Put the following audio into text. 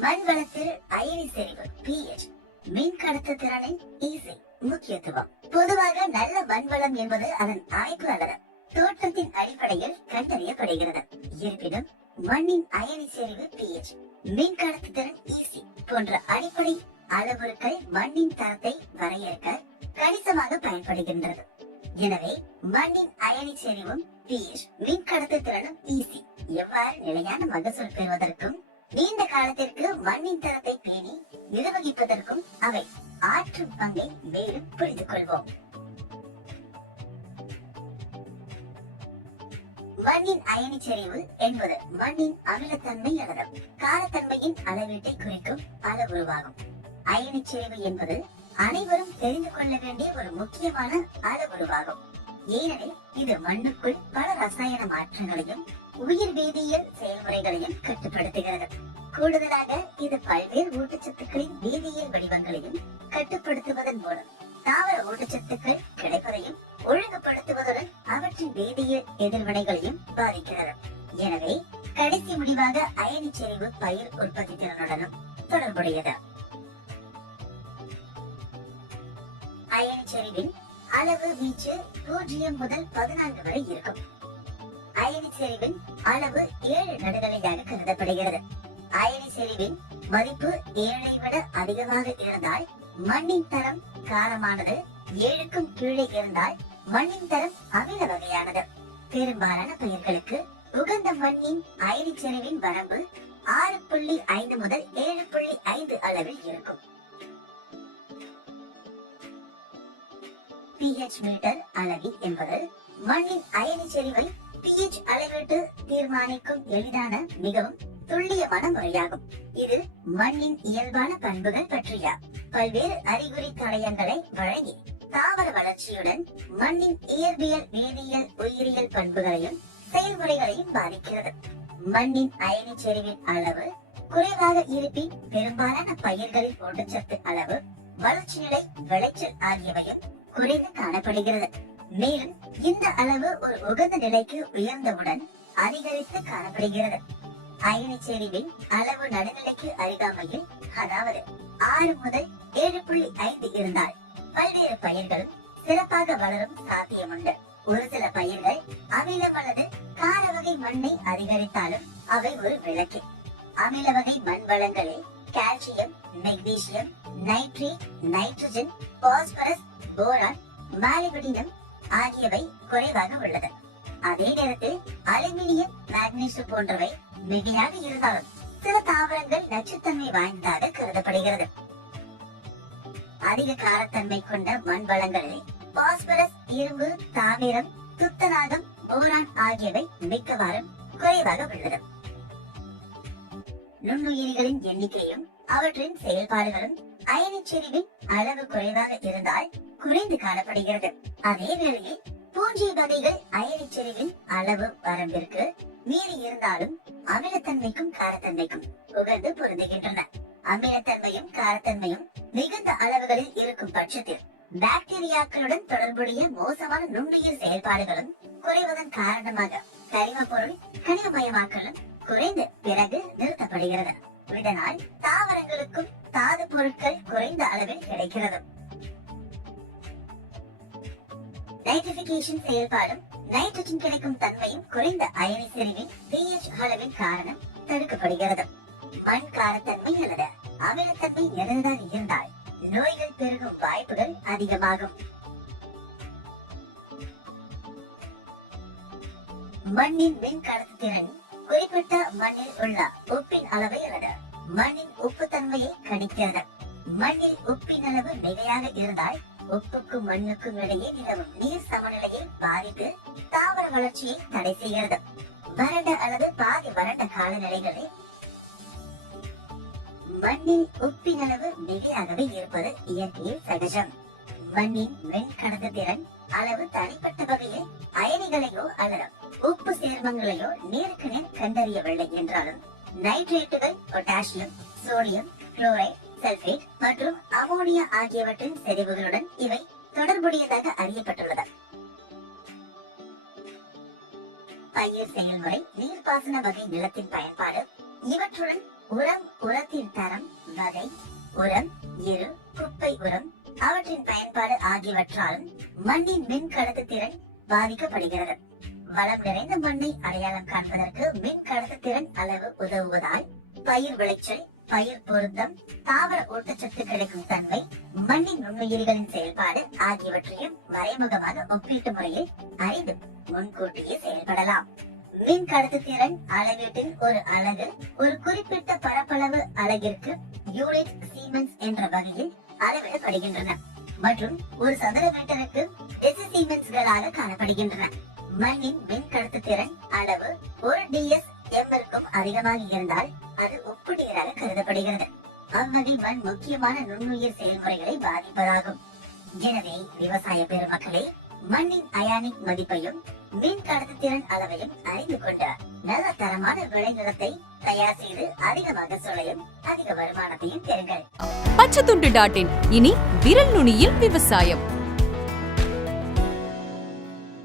மண்வளத்தில் அயனி செறிவு பிஎச் மின் கடத்து திறனின் ஈசி முக்கியத்துவம். பொதுவாக நல்ல மண்வளம் என்பது அதன் அமைப்பு அல்லது தோற்றத்தின் அடிப்படையில் கண்டறியப்படுகிறது. இருப்பினும் மண்ணின் அயனி செறிவு பிஎச் மின் கடத்து திறன் ஈசி போன்ற அடிப்படை அளவுருக்கள் மண்ணின் தரத்தை வரையறுக்க கணிசமாக பயன்படுகின்றது. எனவே மண்ணின் அயனி செறிவும் பிஎச் மின் கடத்து திறனும் ஈசி எவ்வாறு நிலையான மகசூல் பெறுவதற்கும் நீண்ட காலத்திற்கு மண்ணின் தரத்தை பேணி நிர்வகிப்பதற்கும் அவை ஆற்றும் பங்கை மேலும் புரிந்து கொள்வோம். மண்ணின் அயனி செறிவு என்பது மண்ணின் அமிலத்தன்மை அல்லது காரத்தன்மையின் அளவீட்டை குறிக்கும் அளவுருவாகும் அயனி செறிவு என்பது அனைவரும் தெரிந்து கொள்ள வேண்டிய ஒரு முக்கியமான அளவுருவாகும். ஏனெனில் இது மண்ணுக்குள் பல ரசாயன மாற்றங்களையும் உயிர் வேதியியல் செயல்முறைகளையும் கட்டுப்படுத்துகிறது. கூடுதலாக இது பல்வேறு ஊட்டச்சத்துக்களின் வேதியியல் வடிவங்களையும் கட்டுப்படுத்துவதன் மூலம் தாவர ஊட்டச்சத்துக்கள் கிடைப்பதையும் ஒழுங்குபடுத்துவதுடன் அவற்றின் வேதியியல் எதிர்வினைகளையும் பாதிக்கிறது. எனவே கடைசி முடிவாக அயனி செறிவு பயிர் உற்பத்தி திறனுடனும் தொடர்புடையது. அயனி செறிவின் அளவு வீச்சு பூஜ்ஜியம் முதல் பதினான்கு வரை இருக்கும். அயனி செறிவின் அளவு ஏழு நடுநிலையாக கருதப்படுகிறது. அயனி செறிவின் மதிப்பு ஏழை விட அதிகமாக இருந்தால் மண்ணின் தரம் காரமானது ஏழுக்கும் கீழே இருந்தால் மண்ணின் தரம் அமில வகையானது. பெரும்பாலான பயிர்களுக்கு உகந்த மண்ணின் அயனி செறிவின் வரம்பு ஆறு புள்ளி ஐந்து முதல் ஏழு புள்ளி ஐந்து அளவில் இருக்கும். பிஹெச் மீட்டர் அளவி என்பது மண்ணின் அயனி செறிவை பிஹெச் அளவீட்டு தீர்மானிக்கும் எளிதான மிகவும் துல்லியமான முறையாகும் இது மண்ணின் இயல்பான பண்புகள் பற்றிய? பல்வேறு அறிகுறி தடயங்களை வழங்கி தாவர வளர்ச்சியுடன் மண்ணின் இயற்பியல் வேதியியல் உயிரியல் பண்புகளையும் செயல்முறைகளையும் பாதிக்கிறது. மண்ணின் அயனி செறிவின் அளவு குறைவாக இருப்பின் பெரும்பாலான பயிர்களின் ஊட்டச்சத்து அளவு வளர்ச்சி நிலை விளைச்சல் ஆகியவையும் குறைந்து காணப்படுகிறது. மேலும் இந்த அளவு ஒரு உகந்த நிலைக்கு உயர்ந்தவுடன் அதிகரித்து காணப்படுகிறது. அயனி அளவு நடுநிலைக்கு அருகாமையில் அதாவது ஆறு முதல் ஏழு புள்ளி ஐந்து இருந்தால் பல்வேறு பயிர்களும் சிறப்பாக வளரும் சாத்தியமுண்டு. ஒரு சில பயிர்கள் அமிலம் அல்லது கார வகை மண்ணை அதிகரித்தாலும் அவை ஒரு விளக்கு. அமில வகை மண் வளங்களில் calcium magnesium nitrate nitrogen phosphorus boron molybdenum ஆகியவை குறைவாக உள்ளது. அதே நேரத்தில் அலுமினியம் மேக்னீசியம் போன்றவை மிகையாக இருந்தாலும் சில தாவரங்கள் நச்சுத்தன்மை வாய்ந்ததாக கருதப்படுகிறது. அதிக காரத்தன்மை கொண்ட மண் வளங்களில் பாஸ்பரஸ் இரும்பு தாமிரம் துத்தநாகம் போரான் ஆகியவை மிக்கவாறும் குறைவாக உள்ளது. நுண்ணுயிரிகளின் எண்ணிக்கையும் அவற்றின் செயல்பாடுகளும் அயனிச்செறிவின் அளவு குறைவாக இருந்தால் குறைந்து காணப்படுகிறது. அதே வேளையில் பூஞ்சை வகைகள் அயனிச்செறிவின் அளவு வரம்பிற்கு மீறி இருந்தாலும் அமிலத்தன்மைக்கும் காரத்தன்மைக்கும் உகந்து பொருந்துகின்றன. அமிலத்தன்மையும் காரத்தன்மையும் மிகுந்த அளவுகளில் இருக்கும் பட்சத்தில் பாக்டீரியாக்களுடன் தொடர்புடைய மோசமான நுண்ணுயிர் செயல்பாடுகளும் குறைவதன் காரணமாக கரிம பொருள் கனிமமயமாக்கலும் குறைந்து பிறகு நிறுத்தப்படுகிறது. இதனால் தாவரங்களுக்கும் தாது பொருட்கள் குறைந்த அளவில் கிடைக்கிறது. நைட்ரிபிகேஷன் செயல்பாடும் நைட்ரஜன் கிடைக்கும் தன்மையும் குறைந்த அயனி செறிவின் பிஎச் அளவின் காரணம் தடுக்கப்படுகிறது. மண் காரத்தன்மை அல்லது அமிலத்தன்மை நிறைந்ததாக இருந்தால் நோய்கள் பெருகும் வாய்ப்புகள் அதிகமாகும். மண்ணின் மின் கடத்துத்திறன் குறிப்பிட்ட மண்ணில் உள்ள உப்பின் அளவை அல்லது மண்ணின் உப்பு தன்மையை கணிக்கிறது. மண்ணில் உப்பின் அளவு மிகையாக இருந்தால் உப்புக்கும் மண்ணுக்கும் இடையே நிலவும் நீர் சமநிலையை பாதித்து தாவர வளர்ச்சியை தடை செய்கிறது. வறண்ட அல்லது பாதி வறண்ட காலநிலைகளில் மண்ணின் உப்பின் அளவு மிகையாகவே இருப்பது இயற்கையில் சகஜம். மண்ணின் மென் கடந்த திறன் அளவு தனிப்பட்ட வகையில் அயனிகளையோ அல்லது உப்பு சேர்மங்களையோ நேருக்கு நேர் கண்டறியவில்லை என்றாலும் நைட்ரேட்டுகள் பொட்டாசியம் சோடியம் குளோரைட் சல்பேட் மற்றும் அமோனியா ஆகியவற்றின் செறிவுகளுடன் இவை தொடர்புடையதாக அறியப்பட்டுள்ளது. பயிர் செயல்முறை நீர்ப்பாசன வகை நிலத்தின் பயன்பாடு இவற்றுடன் உரம் உரத்தின் தரம் வகை உரம் இரு குப்பை உரம் அவற்றின் பயன்பாடு ஆகியவற்றாலும் மண்ணின் மின் கடத்து திறன் பாதிக்கப்படுகிறது. வளம் நிறைந்த மண்ணை அடையாளம் காண்பதற்கு மின் கடத்து திறன் அளவு உதவுவதால் பயிர் விளைச்சல் பயிர் பொருத்தம் தாவர ஊட்டச்சத்து கிடைக்கும் தன்மை மண்ணின் நுண்ணுயிரிகளின் செயல்பாடு ஆகியவற்றையும் மறைமுகமாக ஒப்பீட்டு முறையில் அறிந்து முன்கூட்டியே செயல்படலாம். மின் கடத்து திறன் அளவீட்டின் ஒரு அலகு ஒரு குறிப்பிட்ட பரப்பளவு அலகிற்கு யூனிட் சீமென்ஸ் என்ற வகையில் அளவிடப்படுகின்றன மற்றும் ஒரு சதுர மீட்டருக்கு டெசி டெசிசீமென்ஸ்களாக காணப்படுகின்றன. மண்ணின் மின் கடத்து திறன் அளவு ஒரு டிஎஸ் எம்மிற்கும் அதிகமாக இருந்தால் அது உப்பு கருதப்படுகிறது. அவ்வகை மண் முக்கியமான நுண்ணுயிர் செயல்முறைகளை பாதிப்பதாகும். எனவே விவசாய பெருமக்களே மண்ணின் அயானிக் மதிப்பையும் மின் கடத்துத்திறன் அளவையும் அறிந்து கொண்டு நல்ல தரமான விளைநிலத்தை தயார் செய்து அதிக மகசூலையும் அதிக வருமானத்தையும் பெறுங்கள். Pachaithundu dot in. இனி விரல் நுனியில் விவசாயம்.